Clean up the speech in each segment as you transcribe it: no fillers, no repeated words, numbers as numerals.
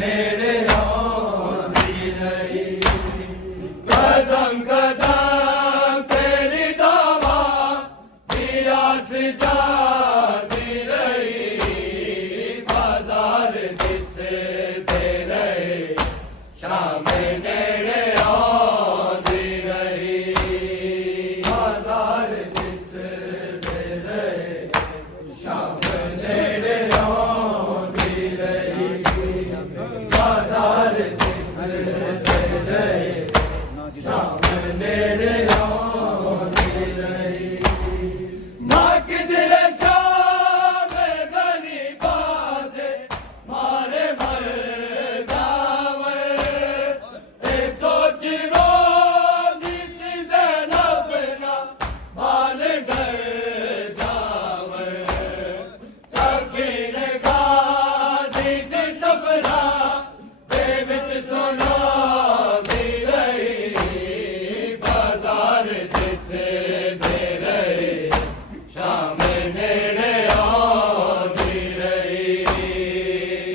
नेड़े आंदी रही कदम कदम तेरी दावा दियास जाती रही बाजार दिसते रहे शाम नेड़े आंदी रही बाजार दिसते रहे शाम नेड़े आंदी रही बाजार दिसते रहे शाम नेड़े आंदी रही ना किधर शाम गरीबा दे मारे मर जावे ए सोच रोंदी सी ज़ैनब ना बाल डर जावे सकीने गादी दी सफरा दे विच सुना दी रही बाजार दिसदे रहे शाम नेड़े आंदी रही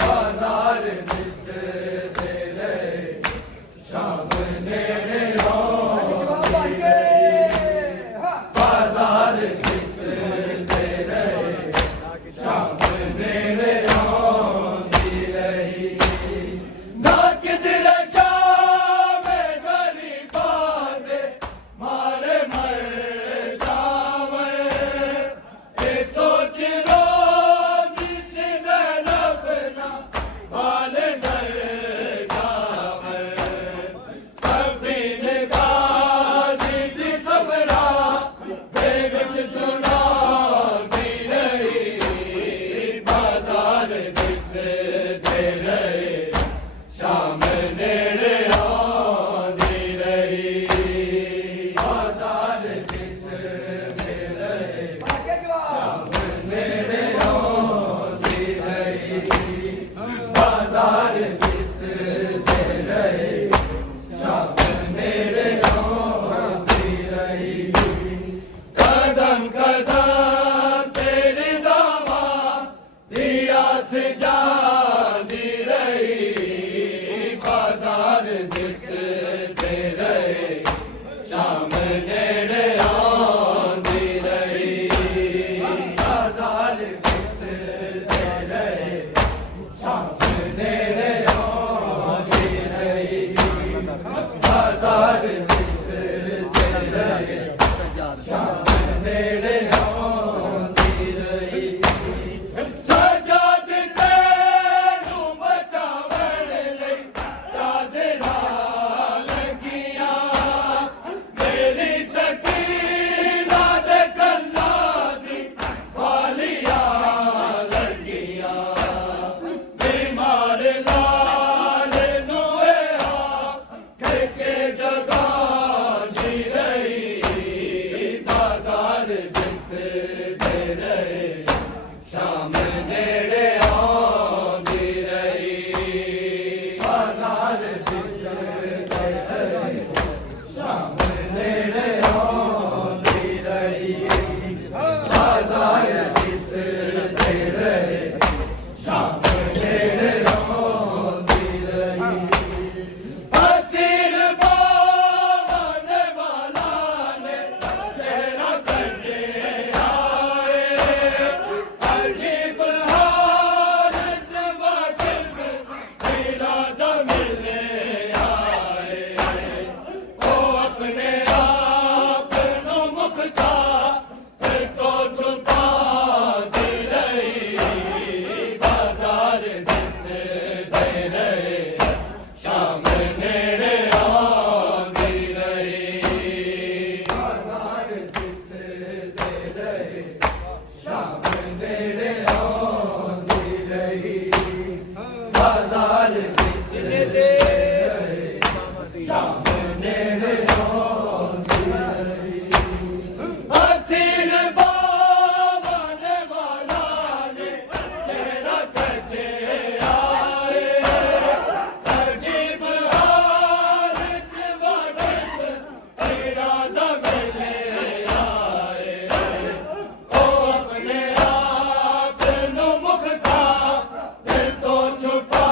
बाजार दिसदे रहे शाम नेड़े आंदी रही बाजार दिसदे रहे शाम नेड़े आंदी रही ना किधर शाम गरीबा दे मारे मर जावे ए सोच रोंदी सी ज़ैनब ना बाल डर जावे सफीने गादी दी सफरा दे विच सुना दी रही बाजार दिसदे रहे शाम नेड़े आंदी रही बाजार दिसदे रहे शाम नेड़े आंदी रही बाजार दिसदे रहे शाम नेड़े आंदी रही कदम कदम तेरी दावा दियास जाती रही बाजार दिसदे रहे शाम नेड़े आंदी रही बाजार दिसदे रहे शाम नेड़े आंदी रही बाजार दिसदे रहे शाम नेड़े आंदी रही सजाद तैनू बचावण लई चादरा लगियां मेरी सकीना दे कन्नां दी वालियां लगियां बीमार लाल नू के जगांदी रही बाजार दिसदे रहे शाम नेड़े आंदी रही बाजार दिसदे रहे शाम नेड़े आंदी रही बाजार दिसदे रहे शाम नेड़े आंदी रही असीर बावन वाला ने चेहरा कजे आए अजीब हालत वाकिफ इरादा मिले आए ओ अपने आप नू मुख्ता तो छुपा दी रही बाजार दिसदे रहे शाम नेड़े आंदी रही बाजार दिसदे रहे शाम नेड़े आंदी रही बाजार दिसदे रहे शाम नेड़े आंदी रही असीर बावन वाला ने चेहरा कजे आए अजीब हालत वाकिफ इरादा मिले आए ओ अपने आप नू मुख्ता दिल तो छुपा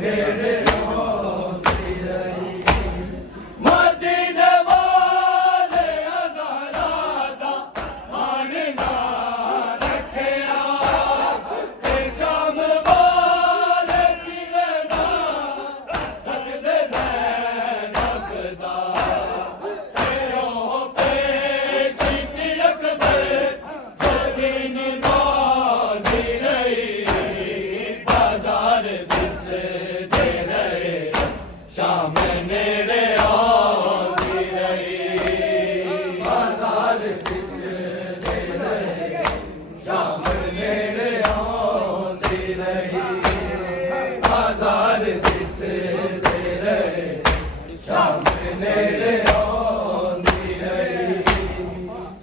नेड़े आंदी रही मदीने वाले हज़ारा दा मान ना रखिया ते शाम वाले किवे ना रखदे ज़ैनब दा ते ओह पेशी सी अकबर जदीन मांदी रही बाजार दिसदे रहे शाम नेड़े आंदी रही बाजार दिसदे रहे शाम नेड़े आंदी रही बाजार दिसदे रहे शाम नेड़े आंदी रही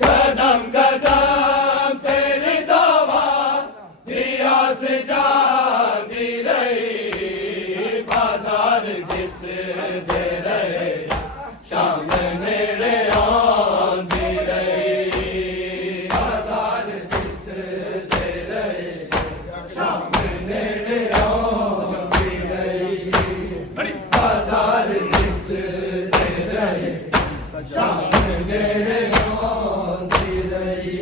कदम कदम तेरी दावा दिया से जाती रही बाजार दिसदे रहे शाम नेड़े आंदी रही बाजार दिसदे रहे शाम नेड़े आंदी रही बाजार दिसदे रहे शाम नेड़े आंदी रही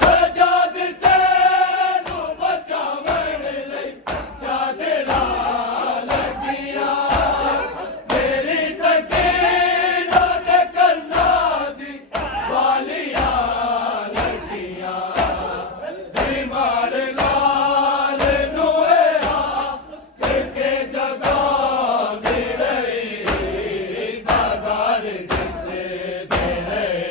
सजाद तेनू बचावन लई चादरा लगिया मेरी सकीना दे कन्ना दी वालिया लगिया बीमार लाल नू करके जगांदी रही बाजार दिसदे रहे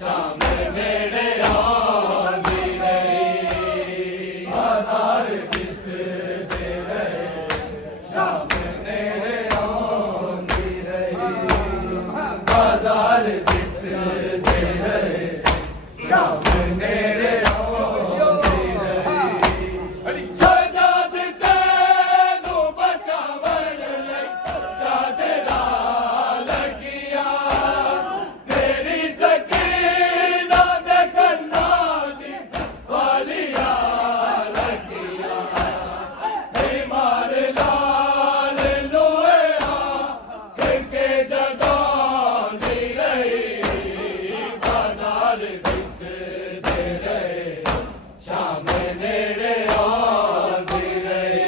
शाम नेड़े आंदी रही बाजार दिसदे रहे शाम नेड़े आंदी रही बाजार दिसदे रहे शाम नेड़े आंदी रही सजाद तेनू बचावन लई चादरा लगिया मेरी सकीना दे कन्ना दी वालिया लगिया बीमार लाल नू करके जगांदी रही बाजार दिसदे रहे शाम नेड़े आंदी रही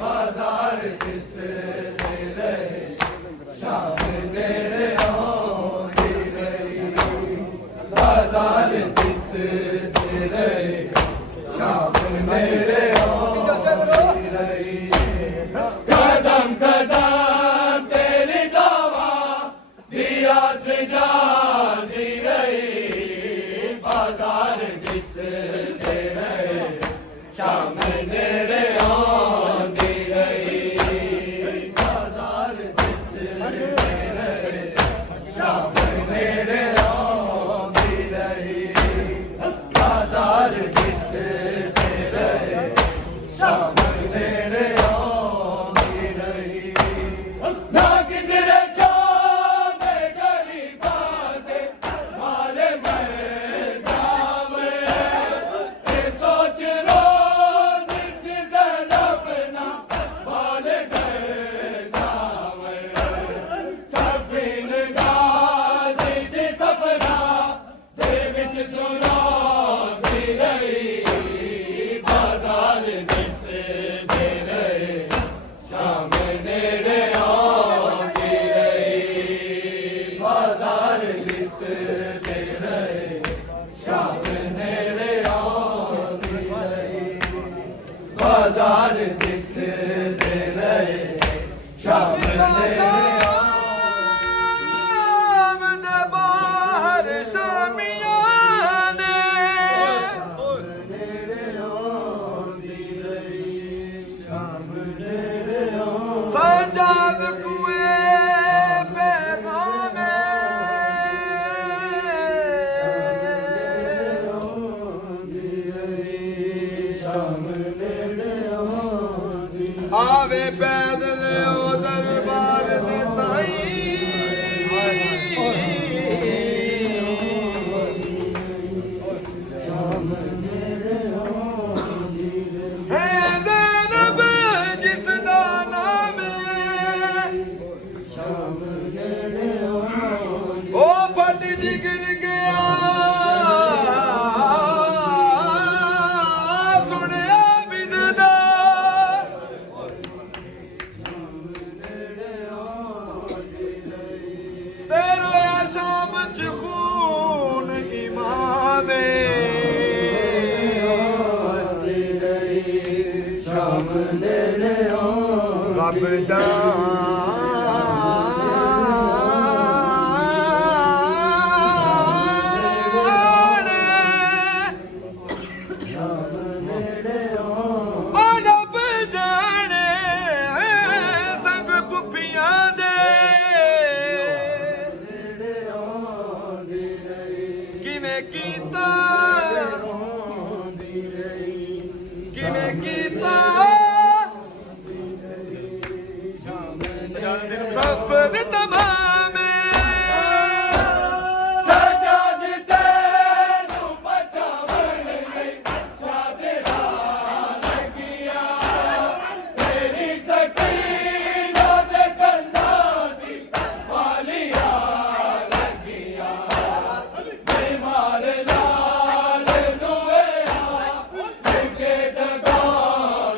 बाजार दिसदे रहे शाम नेड़े आंदी रही बाजार दिसदे रहे शाम नेड़े आंदी रही कदम कदम तेरी दावा दिया से जाती रही बाजार दिसदे रहे शाम नेड़े आंदी रही बाजार दिसदे रहे शाम नेड़े आंदी रही बाजार दिसदे रहे शाम नेड़े आंदी रही ना किधरे जाने गरीबा दे मारे मर जावे ये सोच रो निसी ज़ैनब ना वाले डर जावे सफीन गाज़ी दी सफरा दे विच सुनांदी रही बाजार दिसदे रहे शाम नेड़े आंदी रही बाजार दिसदे रहे शाम नेड़े आंदी रही बाजार दिसदे रहे शाम नेड़े बाहर शामियां ने नेड़े आंदी रही शाम नेड़े सजाद कुएं पैगामे शाम नेड़े आवे पैदल ओ दरबार दे ताई शाम नेड़े है ज़ैनब ਰੱਬ सफर तमाम सजाद तेनू बचावन लई चादरा लगिया तेरी सकीना दे कन्नां दी वालिया लगिया बीमार लाल नूए के जगा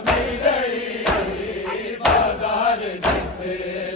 दी रही बाजार जिसे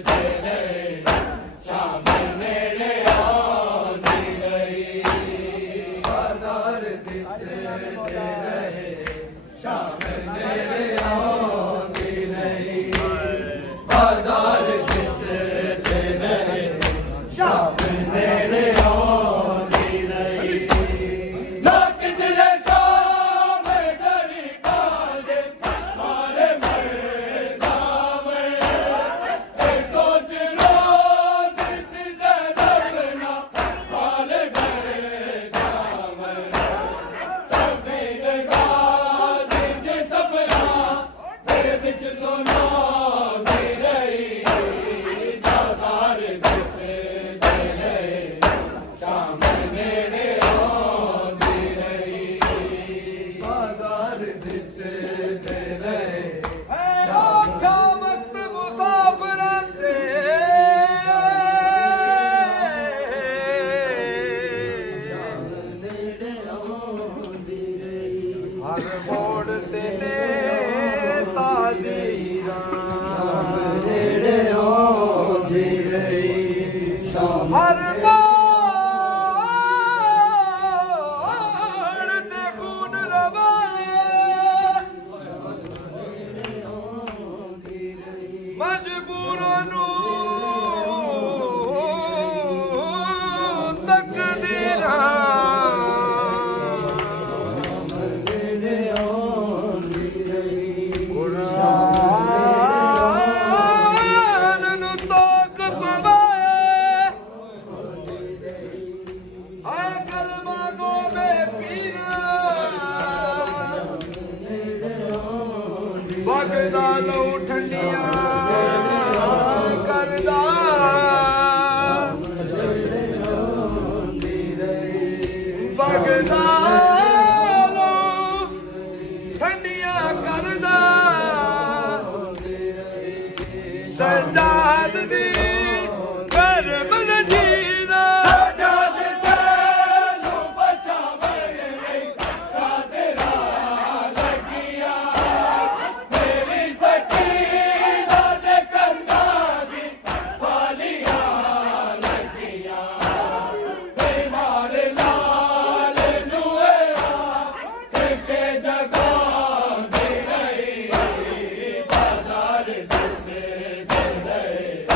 ਵਗਦਾ ਲਊ ਠੰਡੀਆਂ ਕਰਦਾ ਵਗਦਾ ਲਊ ਠੰਡੀਆਂ ਕਰਦਾ ਸਜਾਦ ਦੀ ਕਰਮ ਨਜੀਦਾ ਸਜਾਦ ਤੈਨੂੰ ਬਚਾਵਣ ਲਈ ਚਾਦਰਾ ਲੱਗੀਆਂ ਮੇਰੀ ਸਕੀਨਾ ਦੇ ਕੰਨਾਂ ਦੀ ਵਾਲੀਆਂ ਲੱਗੀਆਂ ਬਿਮਾਰ ਲਾਲ ਨੂਆ ਕੇ ਜਗਾ ਦੇ ਰਹੀ ਬਾਜ਼ਾਰ ਦਿਸੇ ਦੇ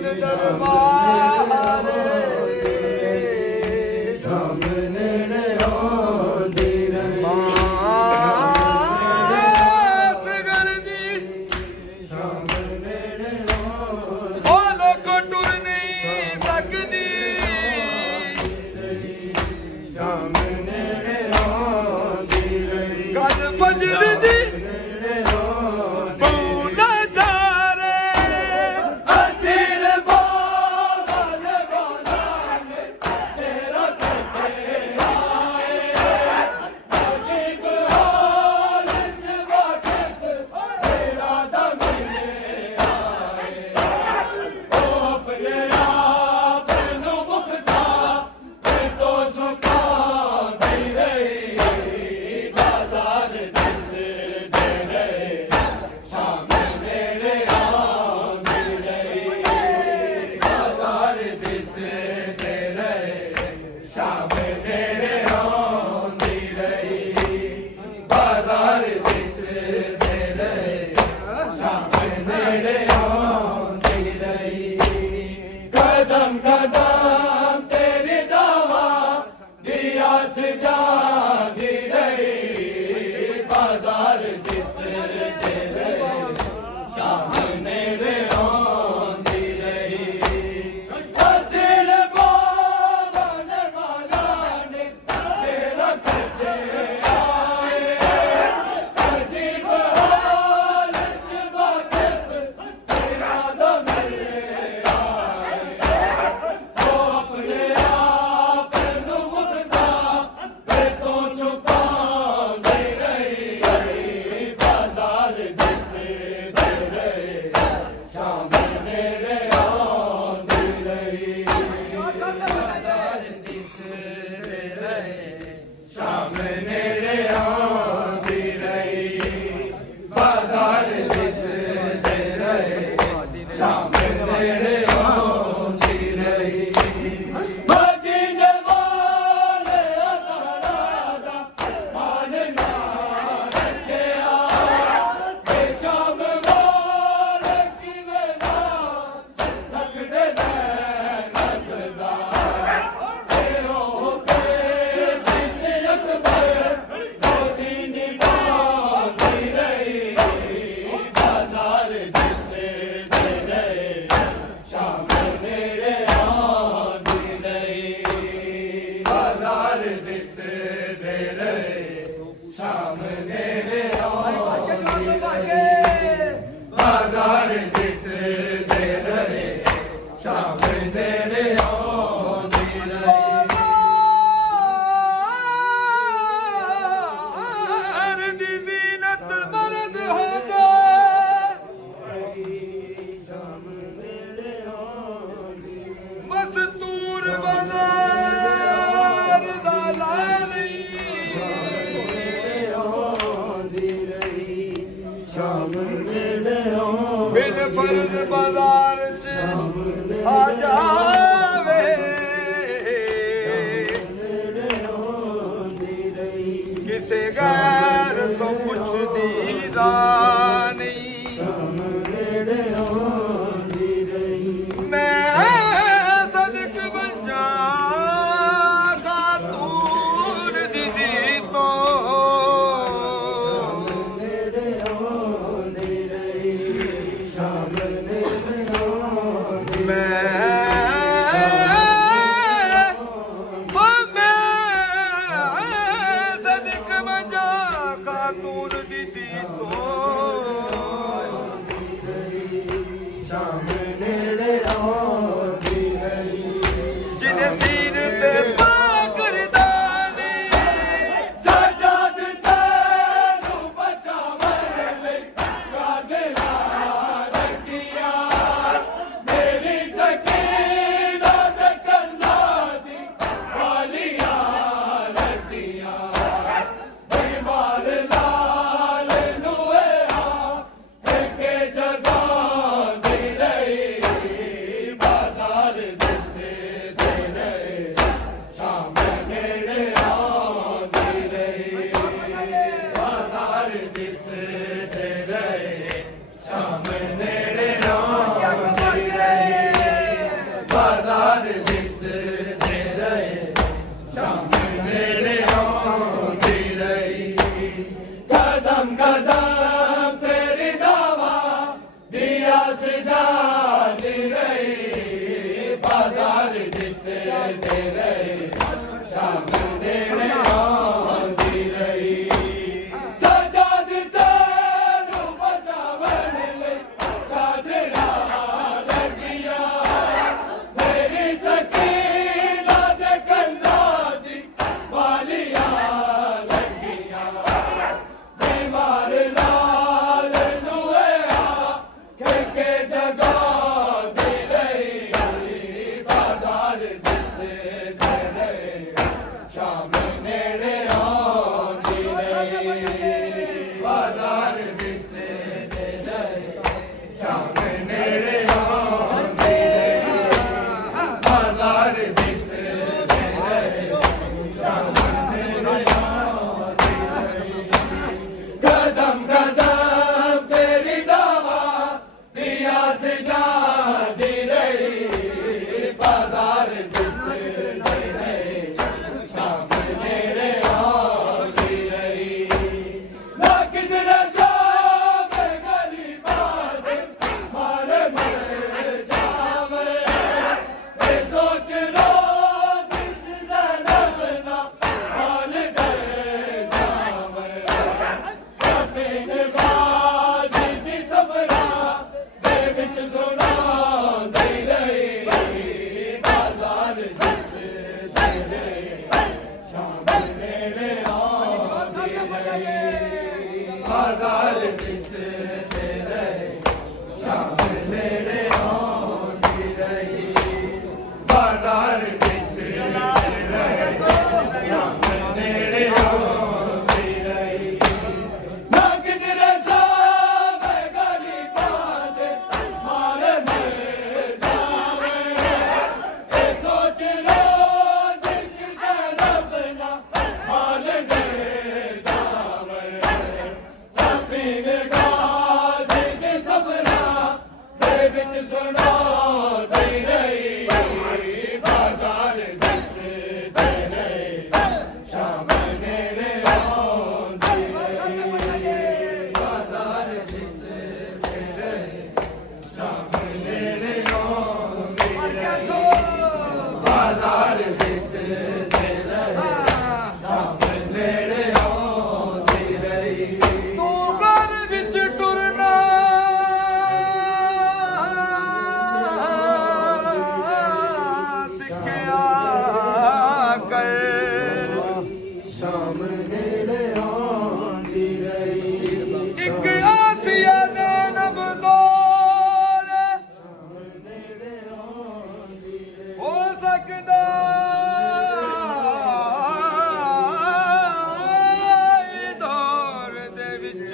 ਗੋਬਿੰਦ ਦਰਬਾਰ ਸ਼ਾਮ ਨੇੜੇ ਆਉਂਦੀ ਰਹੀ ਮਾਸ ਗਰਦੀ ਸ਼ਾਮ ਨੇੜੇ ਆਉਂਦੀ ਉਹ ਲੋਕ ਟੁਰ ਨਹੀਂ ਸਕਦੀ ਸ਼ਾਮ ਨੇੜੇ ਆਉਂਦੀ ਰਹੀ ਕੱਲ ਫਜਰ ਦੀ ਬੂੰਦ ਚਾਰੇ ਅਸੀਰ ਬਾਬਨ ਬਾਜ਼ਾਨ ਤੇਰਾ ਕਿਤੇ ਆਏ ਜੀ ਗੋਲ ਚ ਵਾਕਿਫ ਤੇਰਾ ਦਮ ਆਏ ਉਹ ਆਪਣੇ ਆਪ ਨੂੰ ਮੁਖਤਾ ਤੇ ਤੋਂ ਝੁਕਾਉਂਦੀ ਰਹੀ ਬਾਜ਼ਾਰ ਦਿਸਦੇ ਰਹੇ ਸ਼ਾਮ ਨੇੜੇ ਆਉਂਦੀ ਰਹੀ ਬਾਜ਼ਾਰ ਦਿਸਦੇ ਰਹੇ ਸ਼ਾਮ ਨੇੜੇ ਆਉਂਦੀ ਰਹੀ ਬਾਜ਼ਾਰ ਦਿਸਦੇ ਰਹੇ ਸ਼ਾਮ ਨੇੜੇ ਆਉਂਦੀ ਰਹੀ ਕਦਮ ਕਦਮ ਤੇਰੀ ਦਾਵਾ ਦੀ ਆਸ ਜਾਂਦੀ ਰਹੀ ਬਾਜ਼ਾਰ ਦਿਸਦੇ ਰਹੇ ਸ਼ਾਮ ਨੇੜੇ ਆਉਂਦੀ ਰਹੀ ਅਸੀਰ ਬਾਬਨ ਬਾਜ਼ਾਨ ਤੇਰਾ ਕਿਤੇ ਆਏ ਅਜੀਬ ਹਾਲ ਚ ਵਾਕਿਫ ਤੇਰਾ ਦਮ ਆਏ ਉਹ ਆਪਣੇ ਆਪ ਨੂੰ ਮੁਖਤਾ ਤੇ ਤੋਂ ਛੁਪਾਉਂਦੀ ਰਹੀ ਬਾਜ਼ਾਰ ਦਿਸਦੇ ਰਹੇ ਸ਼ਾਮ ਨੇੜੇ ਆਉਂਦੀ ਰਹੀ ਬਾਜ਼ਾਰ ਦਿਸਦੇ ਰਹੇ ਸ਼ਾਮ ਨੇੜੇ ਆਉਂਦੀ ਰਹੀ ਬਾਜ਼ਾਰ ਦਿਸਦੇ ਰਹੇ ਸ਼ਾਮ ਨੇੜੇ ਆਉਂਦੀ ਰਹੀ ਬਾਗੀ ਜਵਾਨ ਅਜ਼ਾਰਾਂ ਦਾ ਮਾਨ ਨਾ ਰੱਖਿਆ ਤੇ ਸ਼ਾਮ ਵਾਲ ਕਿਵੇਂ ਨਾ ਰੱਖਦੇ ਜ਼ੈਨਬ ਦਾ ਤੇ ਉਹ ਪੇਸ਼ ਸੀ ਅਕਬਰ ਉਹਦੀ ਨਿਭਾਉਂਦੀ ਰਹੀ ਬਾਜ਼ਾਰ ਦਿਸਦੇ ਰਹੇ ਸ਼ਾਮ ਨੇੜੇ ਆਉਂਦੀ ਰਹੀ ਬਾਜ਼ਾਰ ਦਿਸਦੇ ਰਹੇ ਸ਼ਾਮ ਨੇੜੇ ਆਉਂਦੀ ਰਹੀ ਬਾਜ਼ਾਰ ਦਿਸਦੇ ਰਹੇ ਸ਼ਾਮ ਨੇੜੇ ਆਉਂਦੀ ਰਹੀ ਮਾਨ ਦੀ ਜ਼ੀਨਤ ਮਰਦ ਹੋਵੇ ਸ਼ਾਮ ਨੇੜੇ ਆਉਂਦੀ ਮਸਤੂਰ ਬਾਜ਼ਾਰ ਦਾ ਲਾਣੀ ਆਉਂਦੀ ਰਹੀ ਸ਼ਾਮ ਨੇੜੇ ਆਉਂਦੀ ਬਿਲ ਫਰਜ਼ ਬਾਜ਼ਾਰ ਚ ਆ ਜਾਵੇ ਨੇੜੇ ਆਉਂਦੀ ਰਹੀ ਕਿਸੇ ਗੈਰ ਤੋਂ ਪੁੱਛਦੀ ਰਾਣੀ ਸ਼ਾਮ ਨੇੜੇ ਆਉਂਦੀ ਰਹੀ ਮੈਂ ਸਦਕ ਬੰਜਾ ਖਾਤੂਨ ਦੀਦੀ ਤੋਂ ਨੇੜੇ ਆਉਂਦੀ ਰਹੀ ਸ਼ਾਮ ਨੇੜੇ ਆਉਂਦੀ ਮੈਂ ਸਦਕ ਬੰਜਾ ਖਾਤੂਨ ਦੀਦੀ ਤੋਂ ਸ਼ਾਮ ਨੇੜੇ ਆਉਂਦੀ ਰਹੀ ਜਿਹਨੇ ਸੀਰ ਤੇ ਪਾਕਰਦਾਨੀ ਸਜਾਦ ਤੈਨੂੰ ਬਚਾਵਣ ਲਈ ਕਾਦਲਾ ਰੱਖਿਆ ਮੇਰੀ ਸਕੀਨਾ ਦੇ ਕੰਨਾਂ ਦੀ ਵਾਲੀਆਂ ਲੱਦੀਆਂ ਬਿਮਾਰ ਲਾਲ ਨੂੰ ਆ ਕੇ ਜਗਾਉਂਦੀ ਰਹੀ ਬਾਜ਼ਾਰ ਦਿਸਦੇ ਰਹੇ ਸ਼ਾਮ ਨੇੜੇ ਆਉਂਦੀ ਰਹੀ ਬਾਜ਼ਾਰ ਦਿਸਦੇ ਰਹੇ ਸ਼ਾਮ ਨੇੜੇ ਆਉਂਦੀ ਰਹੀ कदम कदम तेरी दावा दिया सजाती रही बाजार दिसे दे रही शाम नेड़े आंदी रही सजाद तेनू बचावन लई चादरा लगिया मेरी सकीना दे कन्नां दी वालिया लगिया बीमार लाल नुआ के जगा दी रही बाजार दिसे दे रही शाम नेड़े आंदी रही बाजार दिसे दे रही शाम नेड़े आंदी रही बाजार दिसे दे रही शाम नेड़े आंदी रही कदम कदम तेरी दावा दिया सजाती रही बाजार दिसे दे रही शाम नेड़े आंदी रही ना किधर जावे गरीबा दे मारे मर जावे ए सोच रो दिस जन्म ना हाल गए जावे सफीन बाजी दी सफरा दे विच सुना दे रही बाजार दिसे दे रही शाम नेड़े आंदी रही बाजार दिसे दे रही शाम नेड़े आंदी रही बाजार दिसे दे रही शाम नेड़े आंदी रही ना किधर जावे गरीबा दे मारे मर जावे ए सोच लो जिस जन्म ना हाल गए जावे सफीन गाजी दी सफरा दे विच सुना दे रही बाजार दिसे दे रही शाम नेड़े आंदी रही बाजार दिसे दे रही शाम नेड़े आंदी रही बाजार दिसे दे रही शाम नेड़े आंदी रही ਤੂੰ ਘਰ ਵਿੱਚ ਟੁਰਨਾ ਸਿੱਖਿਆ ਕਰ शाम नेड़े आंदी रही ਇੱਕ ਆਸੀਆ ਦੇ ਨਬਦੋਰ नेड़े आंदी रही ਹੋ ਸਕਦਾ ਇਹ ਦੌਰ ਦੇ ਵਿੱਚ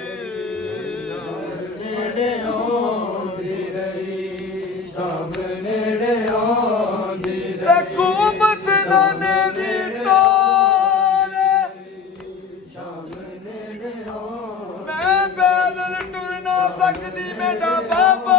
नेड़े आंदी रही शाम नेड़े आंदी ਤੇ रही ਕੂਮਤ ਨਾਨੇ ਦੀ ਟੋਰ शाम नेड़े आंदी ਮੈਂ ਪੈਦਲ ਟੁਰ ਨਾ ਸਕਦੀ ਮੇਰਾ ਬਾਬਾ